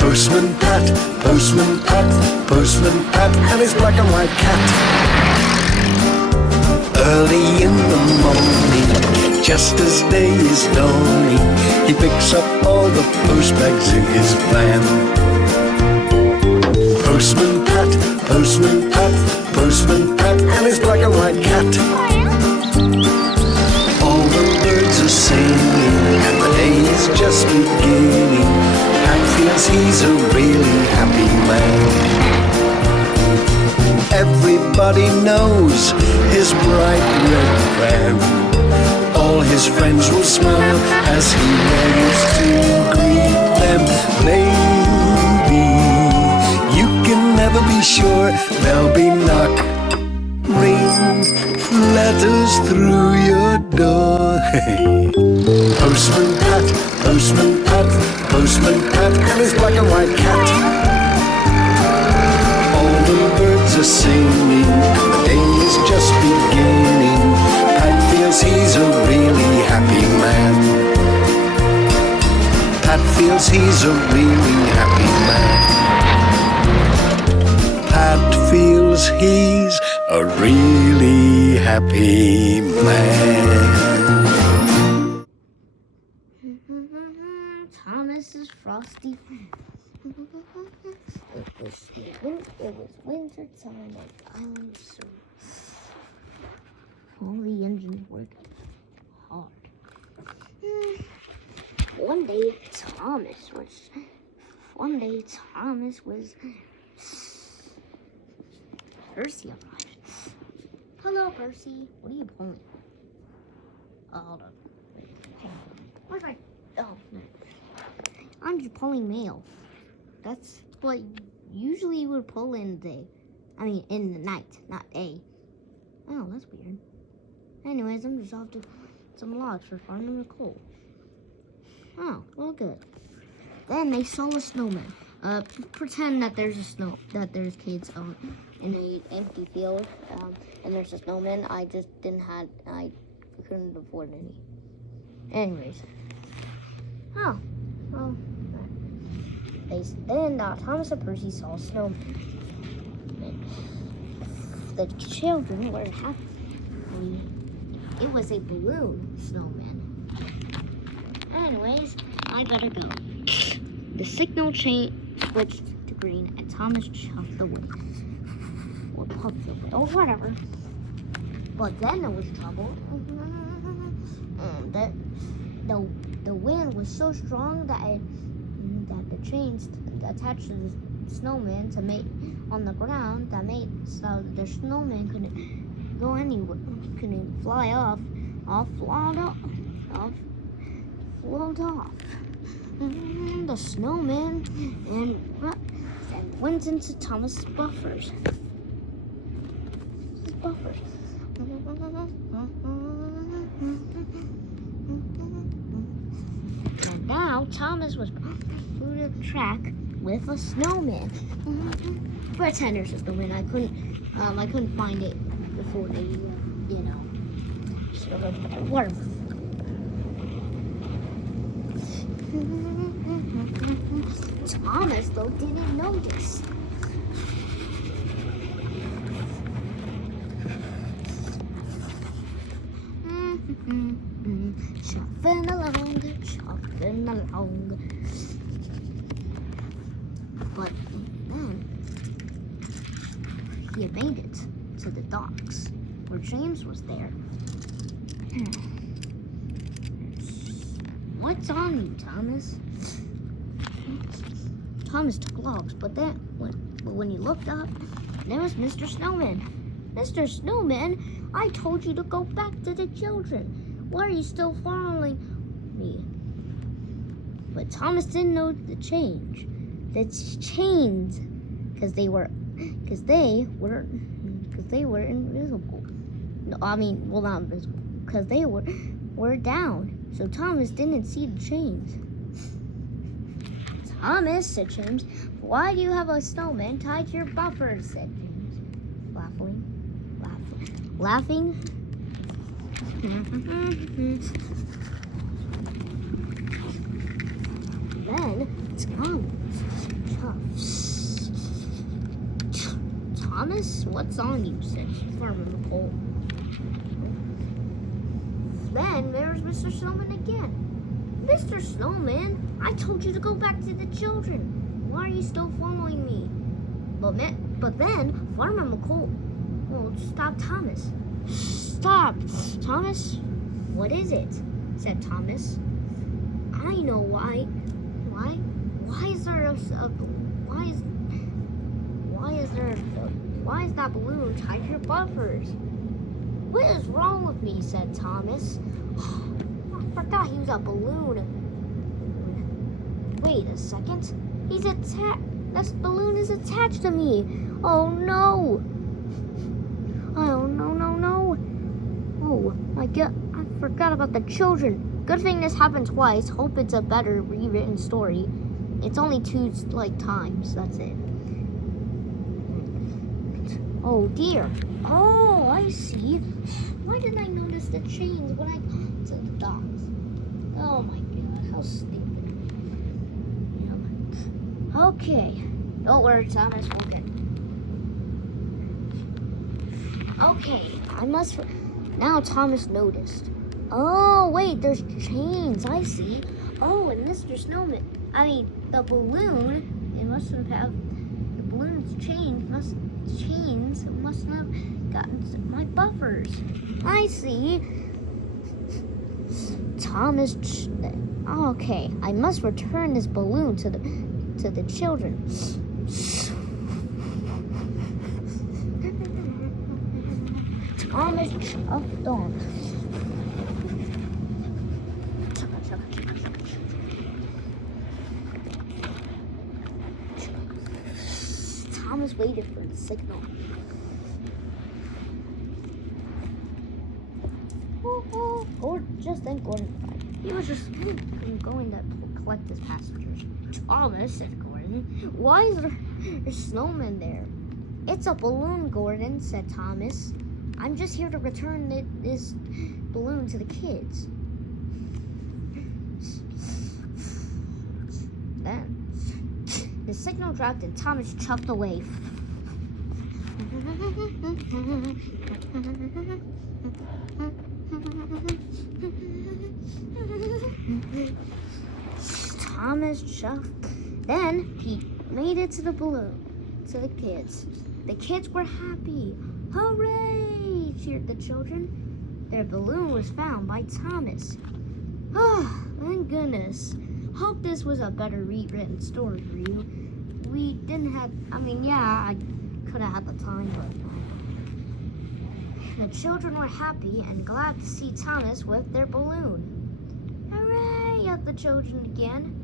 Postman Pat, and his black and white cat. Early in the morning, just as day is dawning, he picks up all the post bags in his van. Postman Pat, and his black and white cat. All the birds are singing, and the day is just beginning. Pat feels he's a really happy man. Everybody knows his bright red van. All his friends will smile as he waves to greet them. Maybe you can never be sure there'll be knock, ring, letters through your door. Postman Pat, and his black and white cat. All the birds are singing, and the day is just beginning. Pat feels he's a really happy man. Pat feels he's a really happy man. Pat feels he's a really happy man. Thomas is frosty. It was winter time and so all the engines worked hard. One day Thomas was Percy arrived. Hello, Percy. What are you pulling? Hold on. Where's my? Oh, no. I'm just pulling mail. That's what usually you would pull in the day. I mean, in the night, not day. Oh, that's weird. Anyways, I'm just off to some logs for farming the coal. Oh, well, good. Then they saw a snowman. Pretend that there's kids in an empty field, and there's a snowman. I couldn't afford any. Anyways. Oh, well. Then Thomas and Percy saw a snowman. The children were happy. It was a balloon snowman. Anyways, I better go. The signal chain switched to green, and Thomas chuffed away. Or puffed away, or whatever. But then there was trouble. The wind was so strong that the chains attached to the snowman to make on the ground that made so the snowman couldn't go anywhere, couldn't fly float off. The snowman and went into Thomas' buffers. And now Thomas was through the track with a snowman. Pretend there's a snowman. I couldn't find it before they, so whatever. Thomas though didn't notice. Chopping along. But then he made it to the docks where James was there. What's on you, Thomas? Thomas took logs, but when he looked up, there was Mr. Snowman. Mr. Snowman, I told you to go back to the children. Why are you still following me? But Thomas didn't know the change. The chains, because they were invisible. No, I mean, well, not invisible, because they were down. So Thomas didn't see the chains. Thomas, said James, why do you have a snowman tied to your buffers? Said James, laughing. Thomas, what's on you? Said Farmer McCoy. Then there's Mr. Snowman again. Mr. Snowman, I told you to go back to the children. Why are you still following me? But then Farmer McCoy won't stop Thomas. Stop, Thomas. What is it? Said Thomas. I know why. Why is that balloon tied to your buffers? What is wrong with me? Said Thomas. I forgot he was a balloon. Wait a second. He's attached. This balloon is attached to me. Oh no. Oh no. Oh my God. I forgot about the children. Good thing this happened twice. Hope it's a better rewritten story. It's only 2 times. That's it. Oh dear. Oh, I see. Why didn't I notice the chains when I got to the docks? Oh my God, how stupid. Yeah. Okay. Don't worry, Thomas. We'll get it. Okay, now Thomas noticed. Oh, wait, there's chains. I see. Oh, and Mr. Snowman. The balloon. It must have. The balloon's chains must have gotten my buffers. I see. Thomas. Okay, I must return this balloon to the children. Thomas chuffed on. Thomas waited for the signal. Just then Gordon arrived. He was just going to collect his passengers. Thomas, said Gordon, why is there a snowman there? It's a balloon, Gordon, said Thomas. I'm just here to return this balloon to the kids. Then the signal dropped and Thomas chuffed away. Thomas chuffed. Then he made it to the balloon, to the kids. The kids were happy. Hooray! Cheered the children. Their balloon was found by Thomas. Oh, thank goodness. Hope this was a better rewritten story for you. We didn't have, I could have had the time, but the children were happy and glad to see Thomas with their balloon. Hooray! Yelled the children again.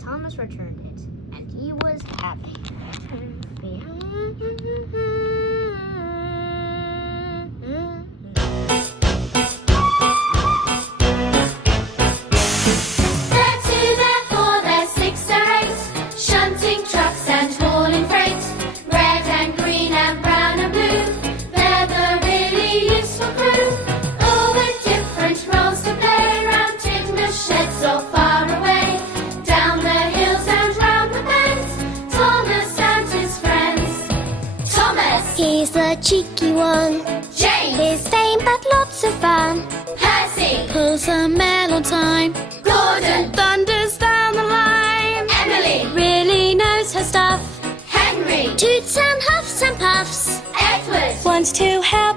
Thomas returned it, and he was happy. He's the cheeky one. James. He's vain but lots of fun. Percy. Pulls a mail on time. Gordon. Thunders down the line. Emily. Really knows her stuff. Henry. Toots and huffs and puffs. Edward. Wants to help